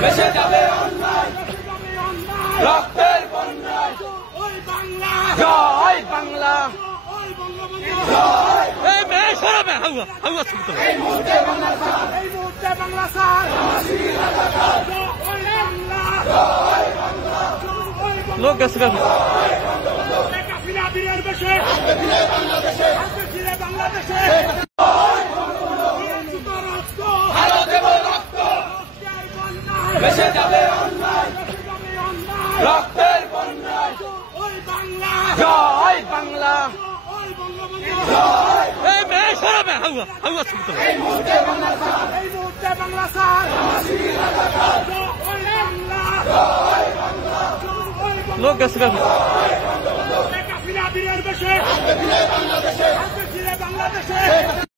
ভেসে যাবে অন্যায়, রক্তের বন্যায়। জয় বাংলা, এই মেয়ে সরাবে হাওয়া হাওয়া শুনতে এই মুহূর্তে বাংলা স্যার, এই মুহূর্তে বাংলা স্যার। লোক গেছে বাংলাদেশে ভেসে যাবে অন্যায়, রক্তের বন্যায়। জয় বাংলা, এই মেয়ে সরাবে হাওয়া হাওয়া শুনতে এই মুহূর্তে বাংলা স্যার, এই মুহূর্তে বাংলা স্যার। লোক গেছে বাংলাদেশে।